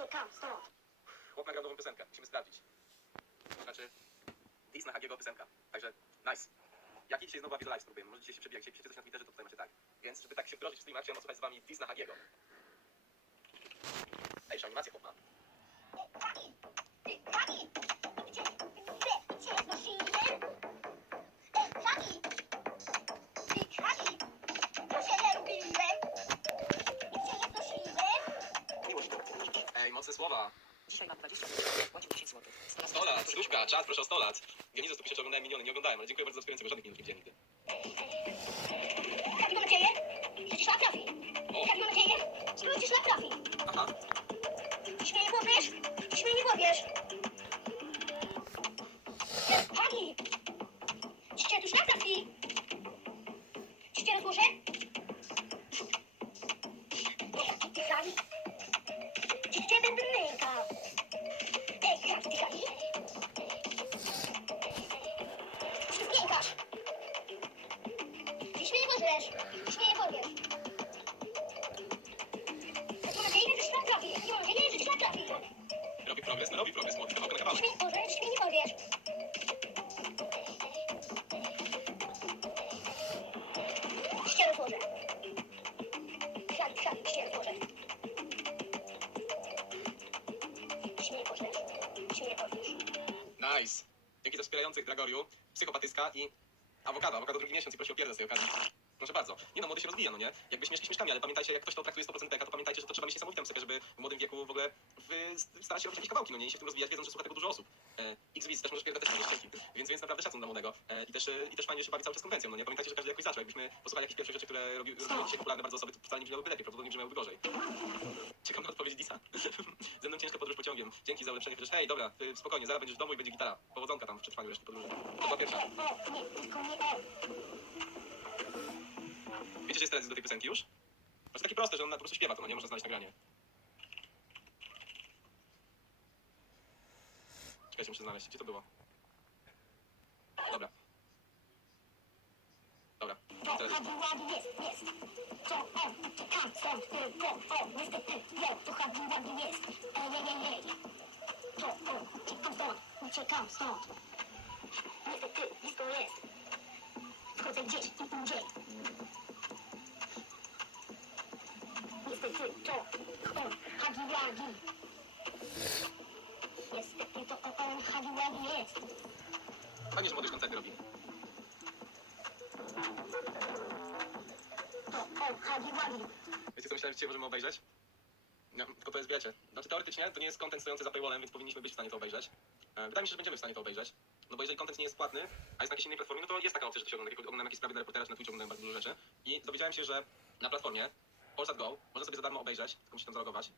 uciekam stąd. Chłop nagrał nową piosenkę, musimy sprawdzić. Znaczy, Dis na Hagiego piosenka. Także, nice. Jaki dzisiaj znowu Avizo Live spróbujemy? Możecie się przebijać, jeśli piszecie coś na Twitterze, to tutaj macie tak. Więc, żeby tak się wdrożyć w streama, chciałem odsłuchać z wami Dis na Hagiego. Ej, jeszcze animację chłop ma. 100 lat. Genizos to pisze, czy oglądałem miniony, nie oglądałem, ale dziękuję bardzo za wspierającego, żadnych minut nie widziałem nigdy. Hagi, mam nadzieję, że ci szlak trafi. Mam nadzieję, że ci szlak trafi. aha. Śmieję powiesz? Śmieję powiesz? Hagi! Cię tu szlak trafi! Ci cię rozłożę? Powiesz, śmiej nie powiesz! Chlan, chlan, ścierę złożę. Śmiej powiesz, śmiej. Nice. Dzięki za wspierających Dragoriu, psychopatyska i awokado. Awokado drugi miesiąc i proszę o pierdę z tej okazji. Proszę bardzo. Nie no, młody się rozwija, no nie? Jakby śmieszki śmieszkami, ale pamiętajcie, jak ktoś to traktuje 100% beka, to pamiętajcie, że to trzeba mieć niesamowitą psychę, żeby w młodym wieku w ogóle starać się robić jakieś kawałki, no nie? I się w tym rozwijać, wiedząc, że słucha tego dużo osób. E, Xviz też możesz pierdać też mieć więc, więc naprawdę szacun dla młodego. E, i, też, e, I też fajnie, się bawi cały czas konwencją, no nie? Pamiętajcie, że każdy jakoś zaczął. Jakbyśmy posłuchali jakichś pierwszych rzeczy, które robi, robiły dzisiaj popularne bardzo osoby, to wcale nie brzmiałyby lepiej, prawdopodobnie brzmiałyby gorzej. Czekam na odpowiedź Disa. Ze mną ciężka podróż pociągiem. Dzięki za ulepszenie hej, dobra, y, spokojnie, zaraz będziesz w domu i będzie gitara. Powodzonka tam w przetrwaniu reszty podróży. To była pierwsza. Wiecie, że jest teledysk do tej piosenki już? To jest takie proste, że on po prostu śpiewa to, no nie można znaleźć nagranie. Czekajcie, muszę znaleźć. Gdzie to było? Dobra. Dobra. Teledysk. Uciekam stąd. Niestety, blisko jest. Wchodzę gdzieś i indziej. Niestety, to on, Hagi Wagi. Niestety, to on, Hagi Wagi jest. Fajnie, że młody już koncerty robi. To on, Hagi Wagi. Wiecie, co myślałem, że dzisiaj możemy obejrzeć? No, tylko to jest, wiecie, znaczy teoretycznie to nie jest content stojący za paywallem, więc powinniśmy być w stanie to obejrzeć. E, Wydaje mi się, że będziemy w stanie to obejrzeć. No bo jeżeli content nie jest płatny, a jest na jakiejś innej platformie, no to jest taka opcja, że to się ogląda. Jak oglądam jakieś sprawy na reportera czy na Twitchu, oglądam bardzo dużo rzeczy. I dowiedziałem się, że na platformie Polsat Go można sobie za darmo obejrzeć, tylko musi tam zalogować.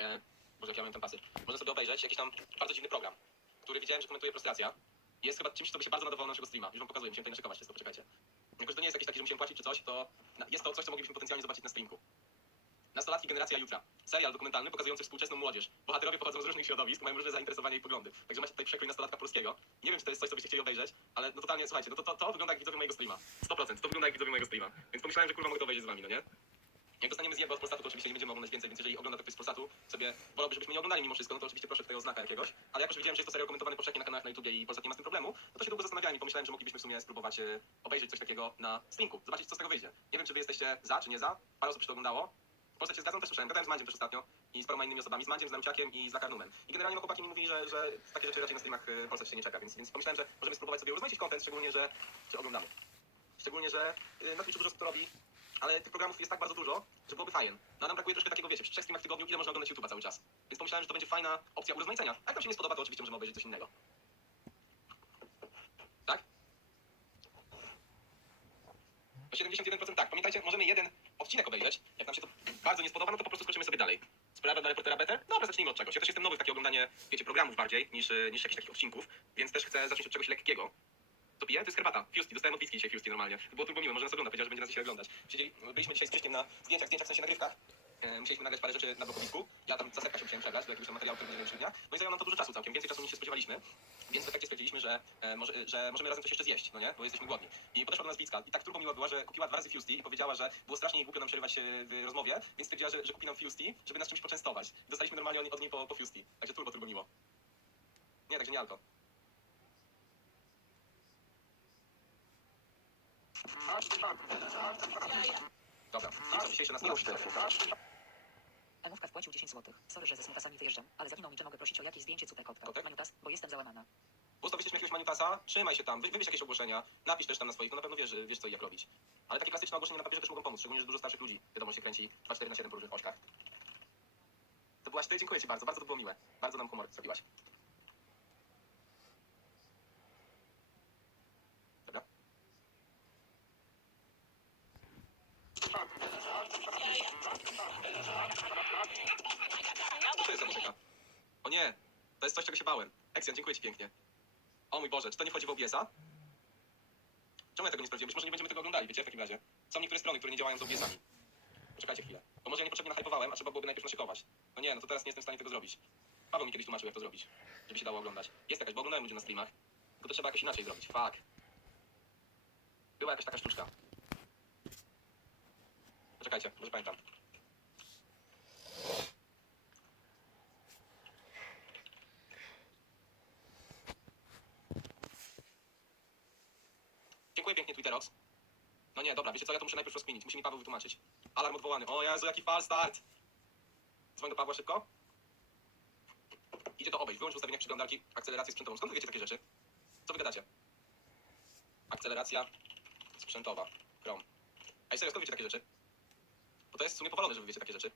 E, Boże, jak ja ten pasy. Można sobie obejrzeć jakiś tam bardzo dziwny program, który widziałem, że komentuje frustracja. Jest chyba czymś, co by się bardzo nadawało na naszego streama. Już wam pokazuję, musimy tutaj naszykować, to poczekajcie. Jako, że to nie jest jakieś takie, że musimy płacić czy coś, to jest to coś, co moglibyśmy potencjalnie zobaczyć na streamku. Nastolatki Generacja Jutra. Serial dokumentalny pokazujący współczesną młodzież. Bohaterowie pochodzą z różnych środowisk, mają różne zainteresowania i poglądy. Także macie tutaj przekrój nastolatka polskiego. Nie wiem, czy to jest coś, co byście chcieli obejrzeć, ale no totalnie, słuchajcie, no to, to, to wygląda jak widzowie mojego streama. 100%, to wygląda jak widzowie mojego streama. Więc pomyślałem, że kurwa mogę to obejrzeć z wami, no nie? Jak dostaniemy zjeba od Polsatu, to oczywiście nie będziemy oglądać więcej, więc jeżeli ogląda to ktoś z Polsatu, sobie wolałby, żebyśmy nie oglądali mimo wszystko, no to oczywiście proszę tutaj o znaka jakiegoś. Ale jako, że widziałem, że jest to serial komentowany powszechnie na kanałach na YouTubie i Polsat nie ma z tym problemu, no to się długo zastanawiałem i pomyślałem, że moglibyśmy w sumie spróbować e, obejrzeć coś takiego na streamku. Zobaczyć, co z tego wyjdzie. Nie wiem, czy wy jesteście za, czy nie za. Parę osób już to oglądało. W Polsce się zgadzam, też słyszałem. Gadałem z Mandziem też ostatnio i z paroma innymi osobami, z Mandziem, z Naruciakiem i z Lakarnumem. I generalnie no, chłopaki mi mówili, że, że takie rzeczy raczej na streamach e, się nie czeka, więc, więc pomyślałem, że możemy spróbować sobie urozmaicić content, szczególnie, że, że oglądamy. Szczególnie, że y, na Twitchu dużo osób to robi, ale tych programów jest tak bardzo dużo, że byłoby fajnie. No a nam brakuje troszkę takiego, wiecie, przy trzech w tygodniu, ile można oglądać YouTube'a cały czas. Więc pomyślałem, że to będzie fajna opcja urozmaicenia. Jak nam się nie spodoba, to oczywiście możemy obejrzeć coś innego. Tak? O 71% tak. Pamiętajcie, możemy jeden odcinek obejrzeć. Jak nam się to bardzo nie spodoba, no to po prostu skoczymy sobie dalej. Sprawa dla reportera Better? Dobra, zacznijmy od czegoś. Ja też jestem nowy w takie oglądanie, wiecie, programów bardziej niż, y, niż jakichś takich odcinków, więc też chcę zacząć od czegoś lekkiego. To piję? To jest herbata. Fusty. Dostałem od Whisky dzisiaj Fusty normalnie. To było turbo miłe, może nas ogląda, powiedział, że będzie nas dzisiaj oglądać. Siedzieli, byliśmy dzisiaj z Krzyśkiem na zdjęciach, zdjęciach w sensie nagrywkach. e, musieliśmy nagrać parę rzeczy na blokowisku. Ja tam zasetka się musiałem przebrać do jakiegoś tam materiału, który będziemy trzy dnia. No i zajęło nam to dużo czasu całkiem, więcej czasu niż się spodziewaliśmy. Więc w efekcie stwierdziliśmy, że, e, może, że możemy razem coś jeszcze zjeść, no nie? Bo jesteśmy głodni. I podeszła do nas Wicka i tak turbo miła była, że kupiła dwa razy Fusty i powiedziała, że było strasznie jej głupio nam przerywać się w rozmowie, więc stwierdziła, że, że kupi nam Fusty, żeby nas czymś poczęstować. Dostaliśmy normalnie od, niej po, po. Także turbo, turbo miło. Nie, także nie alko. Dobra, i co dzisiejsze nas Miłość telefon. Emówka wpłacił 10 zł. Sorry, że ze smutasami wyjeżdżam, ale zawinął mi, czy mogę prosić o jakieś zdjęcie cutekotka. Kotek? Maniutas, bo jestem załamana. Ustawiliśmy jakiegoś maniutasa, trzymaj się tam, wy, wybierz jakieś ogłoszenia, napisz też tam na swoich, no na pewno wiesz, wiesz co i jak robić. Ale takie klasyczne ogłoszenia na papierze też mogą pomóc, szczególnie, że dużo starszych ludzi, wiadomo, się kręci 2-4 na 7 po różnych ośkach. To byłaś ty, dziękuję ci bardzo, bardzo to było miłe. Bardzo nam humor zrobiłaś. To jest coś, czego się bałem. Eksjan, dziękuję ci pięknie. O mój Boże, czy to nie wchodzi w OBS-a? Czemu ja tego nie sprawdziłem? Być może nie będziemy tego oglądali, wiecie, w takim razie. Są niektóre strony, które nie działają z OBS-ami. Poczekajcie chwilę. Bo może ja niepotrzebnie nahypowałem, a trzeba byłoby najpierw naszykować. No nie, no to teraz nie jestem w stanie tego zrobić. Paweł mi kiedyś tłumaczył, jak to zrobić, żeby się dało oglądać. Jest jakaś, bo oglądałem ludzie na streamach. Tylko to trzeba jakoś inaczej zrobić. Fuck. Była jakaś taka sztuczka. Poczekajcie, może pamiętam. Dziękuję pięknie, Twitterox. No nie, dobra, wiecie co, ja to muszę najpierw rozkminić. Musi mi Paweł wytłumaczyć. Alarm odwołany. O Jezu, jaki fal start! Dzwoń do Pawła szybko. Idzie to obejść. Wyłącz w ustawieniach przeglądarki akcelerację sprzętową. Skąd wy wiecie takie rzeczy? Co wy gadacie? Akceleracja sprzętowa. Chrome. Ej, serio, skąd wiecie takie rzeczy? Bo to jest w sumie powalone, że wy wiecie takie rzeczy.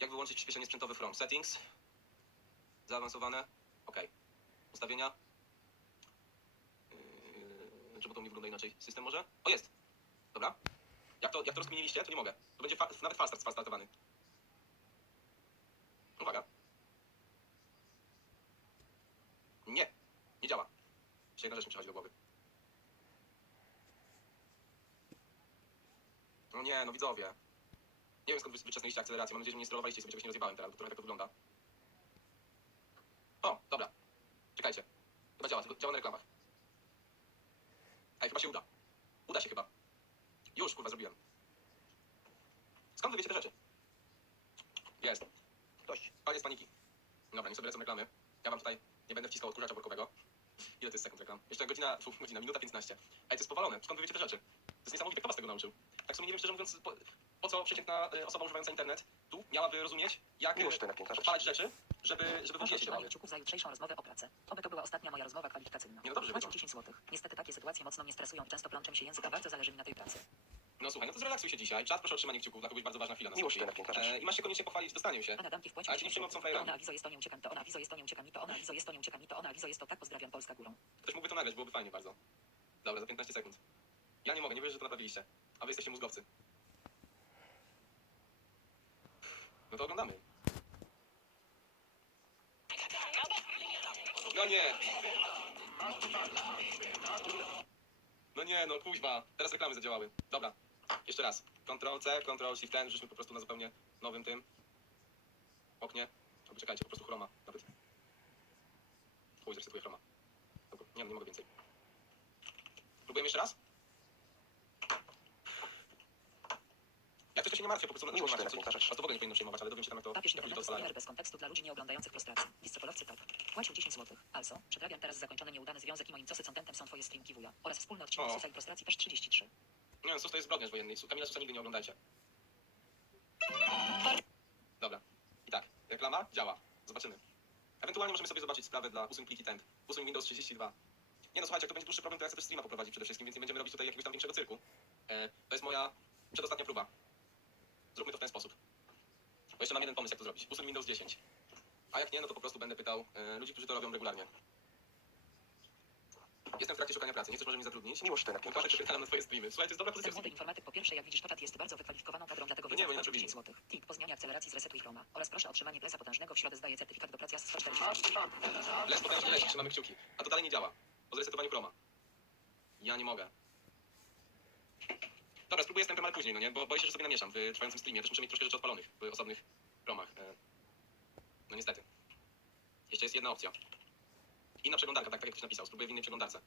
Jak wyłączyć przyspieszenie sprzętowe Chrome? Settings. Zaawansowane. OK. Ustawienia. To u mnie wygląda inaczej? System może? O, jest! Dobra. Jak to, jak to rozkminiliście, to nie mogę. To będzie fa nawet fast start startowany. Uwaga. Nie. Nie działa. Jeszcze jedna rzecz mi przychodzi do głowy. No nie, no widzowie. Nie wiem skąd wy wyczesnęliście akcelerację. Mam nadzieję, że nie sterowaliście i sobie czegoś nie rozjebałem teraz, bo trochę tak to wygląda. O, dobra. Czekajcie. Chyba działa, tylko działa na reklamach. Ej, chyba się uda. Uda się chyba. Już, kurwa, zrobiłem. Skąd wy wiecie te rzeczy? Jest. Dość. Koniec paniki. Dobra, niech sobie lecą reklamy. Ja wam tutaj nie będę wciskał odkurzacza workowego. Ile to jest sekund reklam? Jeszcze godzina, fu, godzina, minuta 15. Ej, to jest powalone. Skąd wy wiecie te rzeczy? To jest niesamowite, kto was tego nauczył? Tak w sumie nie wiem szczerze mówiąc, po, po co przeciętna y, osoba używająca internet tu miałaby rozumieć, jak Miłość to piękna rzecz. odpalać rzeczy, żeby, żeby w Proszę ogóle o się dawały. trzymanie kciuków za jutrzejszą rozmowę o pracę. Oby to była ostatnia moja rozmowa kwalifikacyjna. Nie, no dobrze, że Płacił wiedzą. 10 zł. Niestety takie sytuacje mocno mnie stresują i często plączę się język, a bardzo zależy mi na tej pracy. No słuchaj, no to zrelaksuj się dzisiaj. Czas proszę o trzymanie kciuków, dla kogoś bardzo ważna chwila na Miłość to piękna rzecz. e, I masz się koniecznie pochwalić dostaniem się. Damki wpłacił Ale ci 10 nie frajerami. To ona awizo jest to nie uciekam, to ona awizo jest to nie uciekam, to ona awizo jest to nie uciekam, to ona awizo jest to tak pozdrawiam Polska górą. Ktoś mógłby to nagrać, byłoby fajnie bardzo. Dobra, za 15 sekund. Ja nie mogę, nie wierzę, że to naprawiliście. A wy jesteście mózgowcy. No to oglądamy. No nie! No nie, no kuźwa. Teraz reklamy zadziałały. Dobra. Jeszcze raz. Ctrl C, Ctrl Shift N, żeśmy po prostu na zupełnie nowym tym oknie. Albo czekajcie, po prostu chroma nawet. Chuj, zresetuję chroma. Dobra, nie, nie mogę więcej. Próbujemy jeszcze raz? Jak coś to się nie martwię, po prostu to piękna rzecz. Was to w ogóle nie powinno przejmować, ale dowiem się tam jak to, Papież jak ludzie to odpalają. Bez kontekstu dla ludzi nieoglądających frustracji. Discopolowcy tak. Płacił 10 zł. Also, przetrawiam teraz zakończony nieudany związek i moim cosy contentem są twoje streamki wuja. Oraz wspólny odcinek. Susa i frustracji też 33. Nie, cóż to jest zbrodniarz wojenny. Kamila Susa nigdy nie oglądajcie. Dobra. I tak, reklama działa. Zobaczymy. Ewentualnie możemy sobie zobaczyć sprawę dla usuń pliki temp. Usuń Windows 32. Nie no słuchajcie, jak to będzie dłuższy problem, to ja chcę też streama poprowadzić przede wszystkim, więc nie będziemy robić tutaj jakiegoś tam większego cyrku. E, to jest moja przedostatnia próba. Zróbmy to w ten sposób. Bo jeszcze mam jeden pomysł, jak to zrobić. Usuń Windows 10. A jak nie, no to po prostu będę pytał e, ludzi, którzy to robią regularnie. Jestem w trakcie szukania pracy, nie chcesz może mnie zatrudnić? Miłość piękna Dokładnie rzecz. przepytalam na twoje streamy. Słuchaj, to jest dobra pozycja. młody informatyk po pierwsze, jak widzisz, Totat jest bardzo wykwalifikowaną kadrą, dlatego No nie, bo nie wpłacił zrobili. 10 zł. Tik po zmianie akceleracji zresetuj chroma. Oraz proszę o otrzymanie plesa potężnego, w środę zdaje certyfikat do pracy z 140. Les potężny leci, trzymamy kciuki. A to dalej nie działa. Po zresetowaniu chroma. Ja nie mogę. Dobra, spróbuję z tempem, ale później, no nie? Bo boję się, że sobie namieszam w trwającym streamie. Też muszę mieć troszkę rzeczy odpalonych w osobnych promach. E, No niestety. Jeszcze jest jedna opcja. Inna przeglądarka, tak, tak jak ktoś napisał. Spróbuję w innej przeglądarce.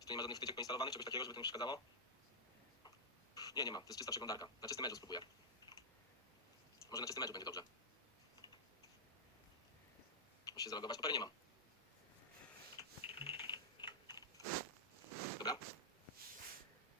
Czy to nie ma żadnych wtyczek poinstalowanych, czegoś takiego, żeby to mi przeszkadzało? Nie, nie ma. To jest czysta przeglądarka. Na czystym meczu spróbuję. Może na czystym meczu będzie dobrze. Muszę się zalogować. Opery nie mam. Dobra.